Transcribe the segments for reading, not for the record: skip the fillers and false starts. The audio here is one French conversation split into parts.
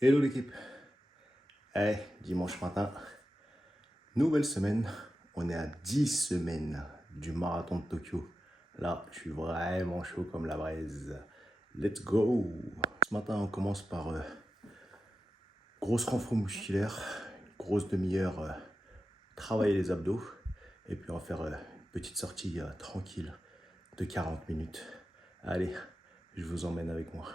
Hello l'équipe. Dimanche matin, nouvelle semaine. On est à 10 semaines du marathon de Tokyo. Là, je suis vraiment chaud comme la braise. Let's go. Ce matin, on commence par grosse renfort musculaire, grosse demi-heure, travailler les abdos. Et puis on va faire une petite sortie tranquille de 40 minutes. Allez, je vous emmène avec moi.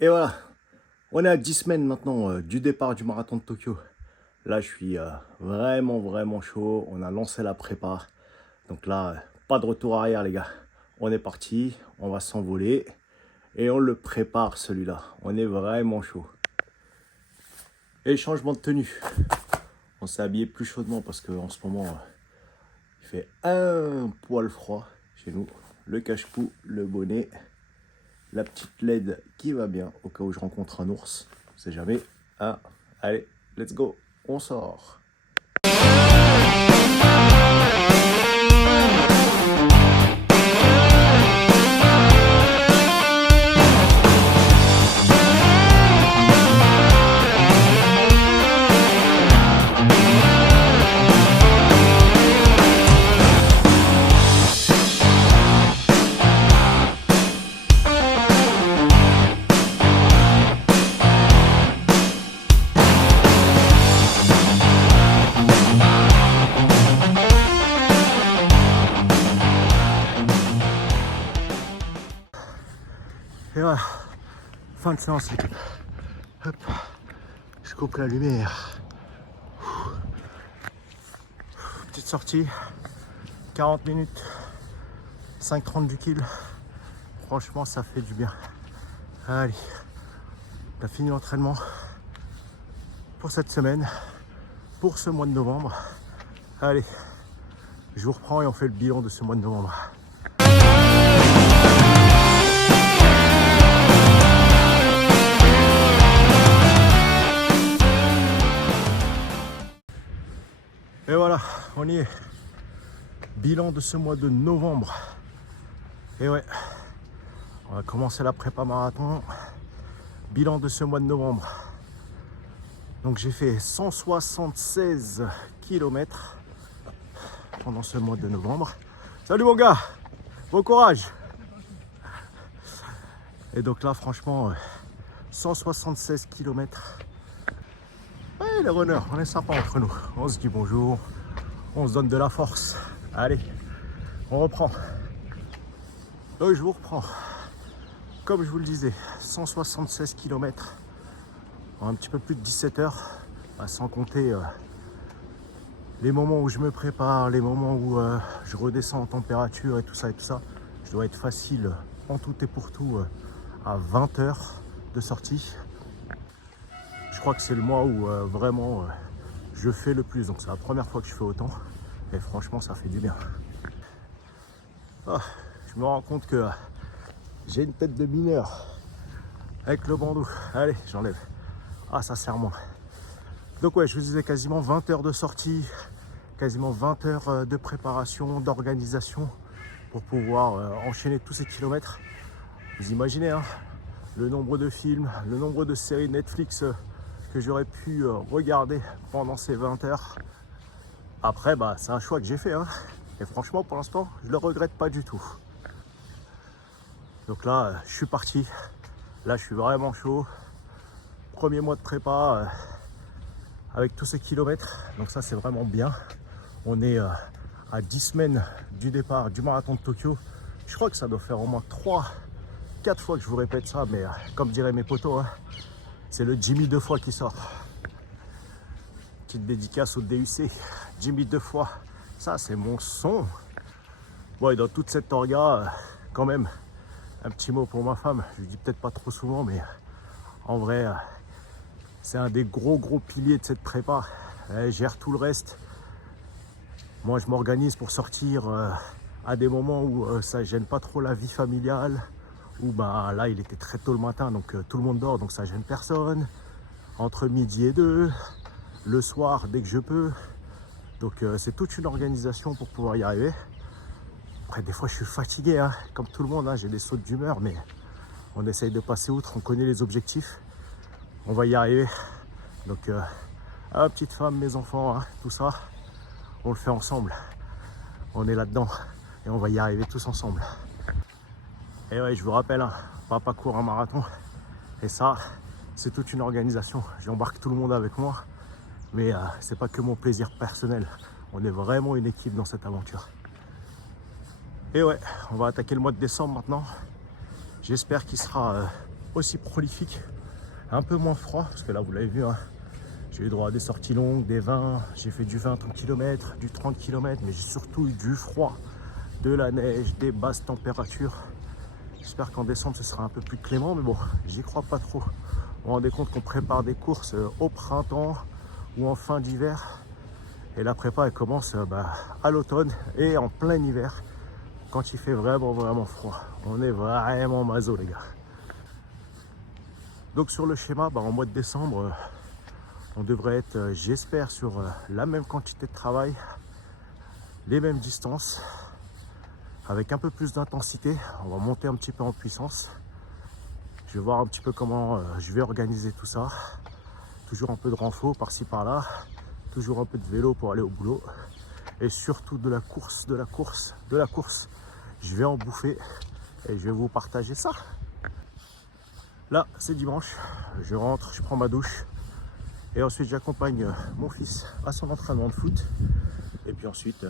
Et voilà, on est à 10 semaines maintenant du départ du marathon de Tokyo. Là, je suis vraiment chaud. On a lancé la prépa. Donc là, pas de retour arrière, les gars. On est parti, on va s'envoler et on le prépare celui-là. On est vraiment chaud. Et changement de tenue. On s'est habillé plus chaudement parce qu'en ce moment, il fait un poil froid chez nous. Le cache-cou, le bonnet. La petite LED qui va bien au cas où je rencontre un ours. On sait jamais. Ah, allez, let's go. On sort. Et voilà, fin de séance l'équipe. Hop, je coupe la lumière. Petite sortie, 40 minutes, 5,30 du kill. Franchement, ça fait du bien. Allez, on a fini l'entraînement pour cette semaine, pour ce mois de novembre. Allez, je vous reprends et on fait le bilan de ce mois de novembre. Et voilà, on y est. Bilan de ce mois de novembre. Et ouais, on va commencer la prépa marathon. Bilan de ce mois de novembre. Donc j'ai fait 176 km pendant ce mois de novembre. Salut mon gars, bon courage. Et donc là franchement, 176 km. Ouais, les runners, on est sympa entre nous. On se dit bonjour, on se donne de la force. Allez, on reprend. Donc je vous reprends. Comme je vous le disais, 176 km en un petit peu plus de 17 heures, sans compter les moments où je me prépare, les moments où je redescends en température et tout ça. Je dois être facile en tout et pour tout à 20 heures de sortie. Je crois que c'est le mois où vraiment je fais le plus. Donc c'est la première fois que je fais autant. Et franchement, ça fait du bien. Je me rends compte que j'ai une tête de mineur avec le bandeau. Allez, j'enlève. Ah, ça sert moins. Donc ouais, je vous disais quasiment 20 heures de sortie, quasiment 20 heures de préparation, d'organisation pour pouvoir enchaîner tous ces kilomètres. Vous imaginez hein, le nombre de films, le nombre de séries Netflix que j'aurais pu regarder pendant ces 20 heures. Après, bah, c'est un choix que j'ai fait, hein. Et franchement, pour l'instant, je le regrette pas du tout. Donc là, je suis parti. Là, je suis vraiment chaud. Premier mois de prépa avec tous ces kilomètres. Donc ça, c'est vraiment bien. On est à 10 semaines du départ du marathon de Tokyo. Je crois que ça doit faire au moins 3-4 fois que je vous répète ça. Mais comme diraient mes potos, hein, c'est le Jimmy 2 fois qui sort. Petite dédicace au DUC. Jimmy 2 fois. Ça, c'est mon son. Bon, et dans toute cette orga, quand même, un petit mot pour ma femme. Je lui dis peut-être pas trop souvent, mais en vrai, c'est un des gros piliers de cette prépa. Elle gère tout le reste. Moi, je m'organise pour sortir à des moments où ça gêne pas trop la vie familiale. Où bah, là, il était très tôt le matin, donc tout le monde dort, donc ça gêne personne. Entre midi et 2, le soir, dès que je peux. Donc c'est toute une organisation pour pouvoir y arriver. Après, des fois, je suis fatigué, hein, comme tout le monde. Hein, j'ai des sautes d'humeur, mais on essaye de passer outre. On connaît les objectifs. On va y arriver. Donc, petite femme, mes enfants, hein, tout ça, on le fait ensemble. On est là-dedans et on va y arriver tous ensemble. Et ouais, je vous rappelle, hein, papa court un marathon. Et ça, c'est toute une organisation. J'embarque tout le monde avec moi. Mais c'est pas que mon plaisir personnel. On est vraiment une équipe dans cette aventure. Et ouais, on va attaquer le mois de décembre maintenant. J'espère qu'il sera aussi prolifique. Un peu moins froid, parce que là, vous l'avez vu, hein, j'ai eu droit à des sorties longues, des 20. J'ai fait du 20 km, du 30 km, mais j'ai surtout eu du froid, de la neige, des basses températures. J'espère qu'en décembre, ce sera un peu plus clément, mais bon, j'y crois pas trop. Vous vous rendez compte qu'on prépare des courses au printemps ou en fin d'hiver. Et la prépa, elle commence à l'automne et en plein hiver, quand il fait vraiment froid. On est vraiment maso, les gars. Donc sur le schéma, en mois de décembre, on devrait être, j'espère, sur la même quantité de travail, les mêmes distances, avec un peu plus d'intensité. On va monter un petit peu en puissance. Je vais voir un petit peu comment je vais organiser tout ça. Toujours un peu de renfort par-ci par-là, toujours un peu de vélo pour aller au boulot. Et surtout de la course. Je vais en bouffer et je vais vous partager ça. Là, c'est dimanche, je rentre, je prends ma douche et ensuite j'accompagne mon fils à son entraînement de foot. Et puis ensuite,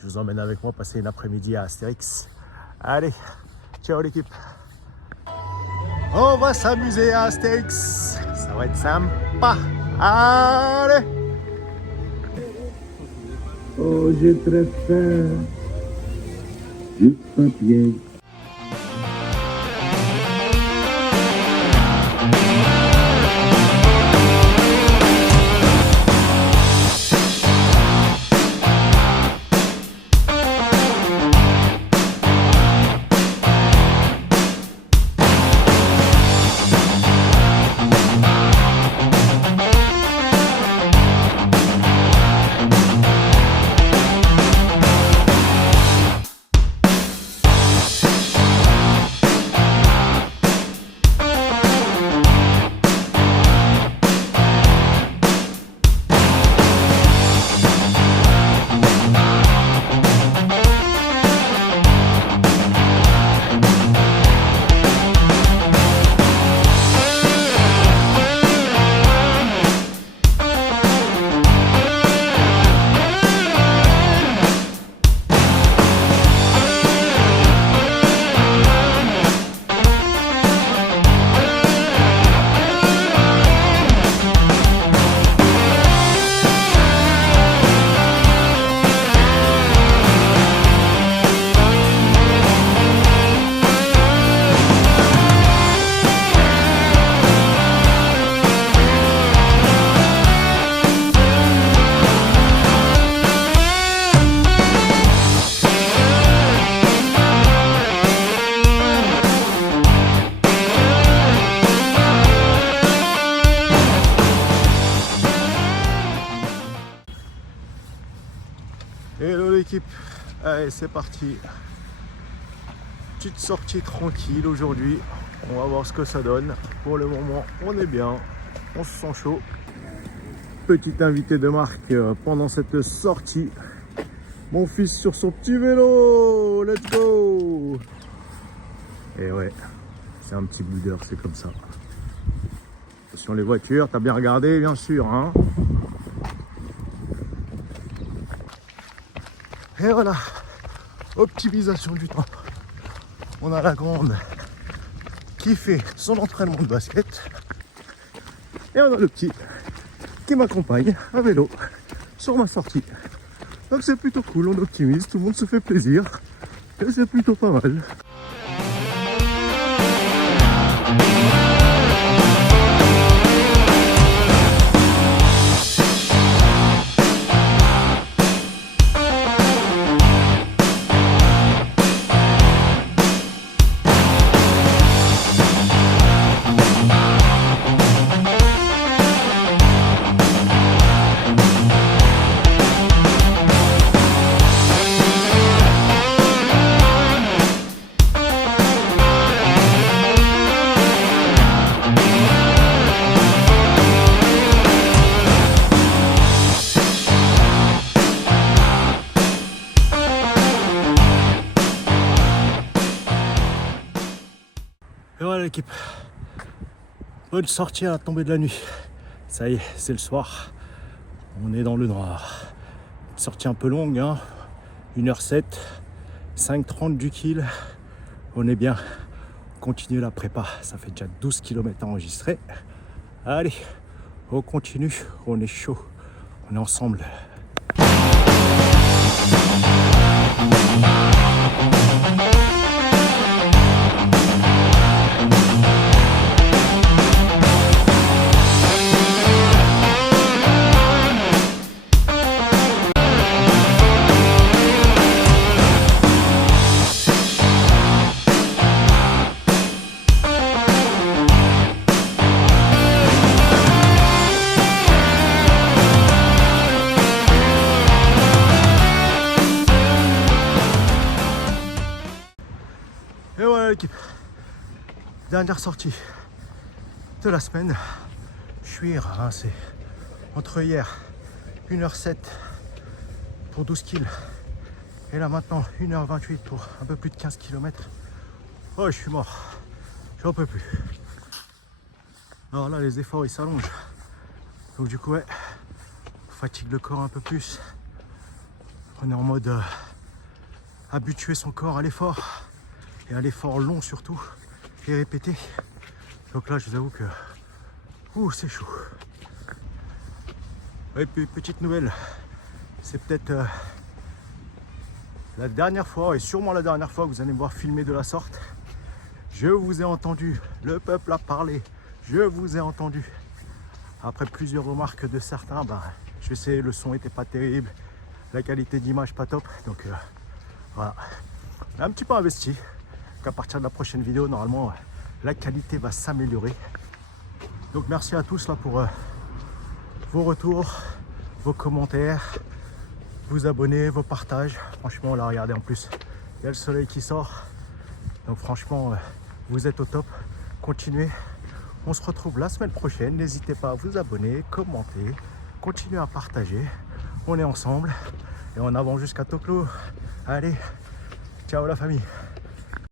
je vous emmène avec moi passer une après-midi à Astérix. Allez, ciao l'équipe. On va s'amuser à Astérix, ça va être sympa. Allez. Oh, j'ai très faim. Du papier. Hello l'équipe, allez c'est parti. Petite sortie tranquille aujourd'hui, on va voir ce que ça donne. Pour le moment on est bien, on se sent chaud. petit invité de marque pendant cette sortie. Mon fils sur son petit vélo, let's go. Et ouais, c'est un petit boudeur, c'est comme ça. Attention les voitures, t'as bien regardé bien sûr, hein. Et voilà, optimisation du temps. On a la grande qui fait son entraînement de basket. Et on a le petit qui m'accompagne à vélo sur ma sortie. Donc c'est plutôt cool, on optimise, tout le monde se fait plaisir. Et c'est plutôt pas mal. Et voilà l'équipe, bonne sortie à la tombée de la nuit. Ça y est, c'est le soir, on est dans le noir. Sortie un peu longue, hein. 1h07, 5h30 du kill, on est bien. On continue la prépa, ça fait déjà 12 km enregistrés. Allez, on continue, on est chaud, on est ensemble. Et voilà l'équipe, dernière sortie de la semaine. Je suis rincé. Entre hier 1h07 pour 12 kills et là maintenant 1h28 pour un peu plus de 15 km. Oh, je suis mort, j'en peux plus. Alors là les efforts ils s'allongent, donc du coup ouais, on fatigue le corps un peu plus. On est en mode habituer son corps à l'effort. Et à l'effort long surtout, et répété. Donc là je vous avoue que c'est chaud. Et puis petite nouvelle, c'est peut-être la dernière fois et sûrement la dernière fois que vous allez me voir filmer de la sorte. Je vous ai entendu, le peuple a parlé, je vous ai entendu. Après plusieurs remarques de certains, je sais le son était pas terrible, la qualité d'image pas top, donc voilà, on a un petit peu investi. À partir de la prochaine vidéo, normalement, la qualité va s'améliorer. Donc merci à tous là pour vos retours, vos commentaires, vous abonner, vos partages. Franchement, là, regardez en plus, il y a le soleil qui sort. Donc franchement, vous êtes au top. Continuez. On se retrouve la semaine prochaine. N'hésitez pas à vous abonner, commenter, continuez à partager. On est ensemble et on avance jusqu'à Tokyo. Allez, ciao la famille.